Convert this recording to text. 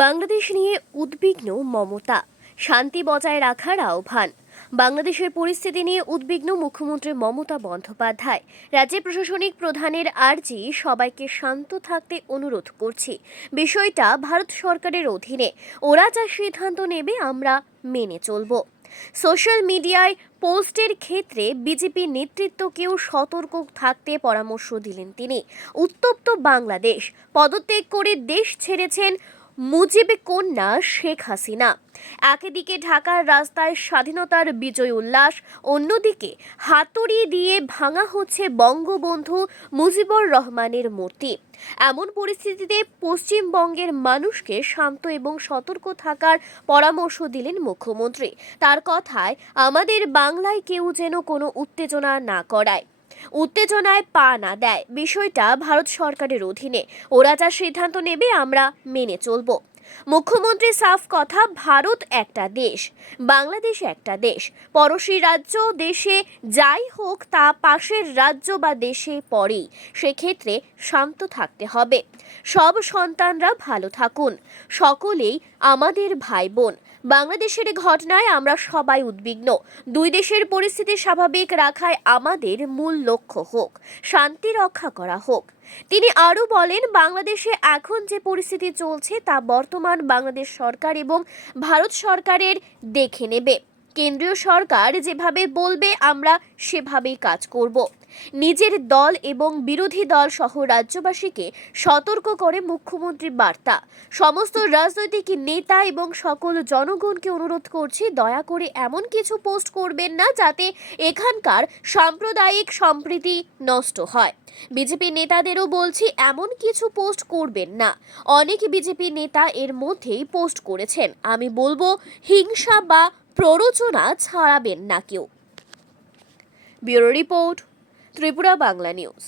বাংলাদেশ নিয়ে উদ্বিগ্ন মমতা, শান্তি বজায় রাখার আহ্বান। বাংলাদেশের পরিস্থিতি নিয়ে উদ্বিগ্ন মুখ্যমন্ত্রী মমতা বন্দ্যোপাধ্যায়। রাজ্যের প্রশাসনিক প্রধানের আর্জি, সবাইকে শান্ত থাকতে অনুরোধ করছি। বিষয়টা ভারত সরকারের অধীনে, ওরা যা সিদ্ধান্ত নেবে আমরা মেনে চলব। সোশ্যাল মিডিয়ায় পোস্টের ক্ষেত্রে বিজেপি নেতৃত্বকেও সতর্ক থাকতে পরামর্শ দিলেন তিনি। উত্তপ্ত বাংলাদেশ, পদত্যাগ করে দেশ ছেড়েছেন মুজিবে কন্যা শেখ হাসিনা। একদিকে ঢাকার রাস্তায় স্বাধীনতার বিজয় উল্লাস, অন্যদিকে হাতুড়ি দিয়ে ভাঙা হচ্ছে বঙ্গবন্ধু মুজিবুর রহমানের মূর্তি। এমন পরিস্থিতিতে পশ্চিমবঙ্গের মানুষকে শান্ত এবং সতর্ক থাকার পরামর্শ দিলেন মুখ্যমন্ত্রী। তার কথায়, আমাদের বাংলায় কেউ যেন কোনো উত্তেজনা না করায়, উত্তেজনায় পা না দেয়। বিষয়টা ভারত সরকারের অধীনে, ওরা যা সিদ্ধান্ত নেবে আমরা মেনে চলব। মুখ্যমন্ত্রী সাফ কথা, ভারত একটা দেশ, বাংলাদেশ একটা দেশ। পড়শি রাজ্য দেশে যাই হোক তা পাশের রাজ্য বা দেশে পড়েই, সেক্ষেত্রে শান্ত থাকতে হবে। সব সন্তানরা ভালো থাকুন, সকলেই আমাদের ভাই বোন। বাংলাদেশের ঘটনায় আমরা সবাই উদ্বিগ্ন। দুই দেশের পরিস্থিতি স্বাভাবিক রাখাই আমাদের মূল লক্ষ্য হোক, শান্তি রক্ষা করা হোক। তিনি আরও বলেন, বাংলাদেশে এখন যে পরিস্থিতি চলছে তা বর্তমান বাংলাদেশ সরকার এবং ভারত সরকারের দেখে নেবে। কেন্দ্রীয় সরকার যেভাবে বলবে আমরা সেভাবেই কাজ করব। নিজের দল এবং বিরোধী দল সহ রাজ্যবাসীকে সতর্ক করে মুখ্যমন্ত্রীর বার্তা। সমস্ত রাজনৈতিক নেতা এবং সকল জনগণকে অনুরোধ করছি, দয়া করে এমন কিছু পোস্ট করবেন না যাতে এখানকার সাম্প্রদায়িক সম্প্রীতি নষ্ট হয়। বিজেপি নেতাদেরও বলছি, এমন কিছু পোস্ট করবেন না। অনেক বিজেপি নেতা এর মধ্যেই পোস্ট করেছেন। আমি বলবো, হিংসা বা প্ররোচনা ছাড়াবেন না কেউ। Bureau report, Tripura Bangla news.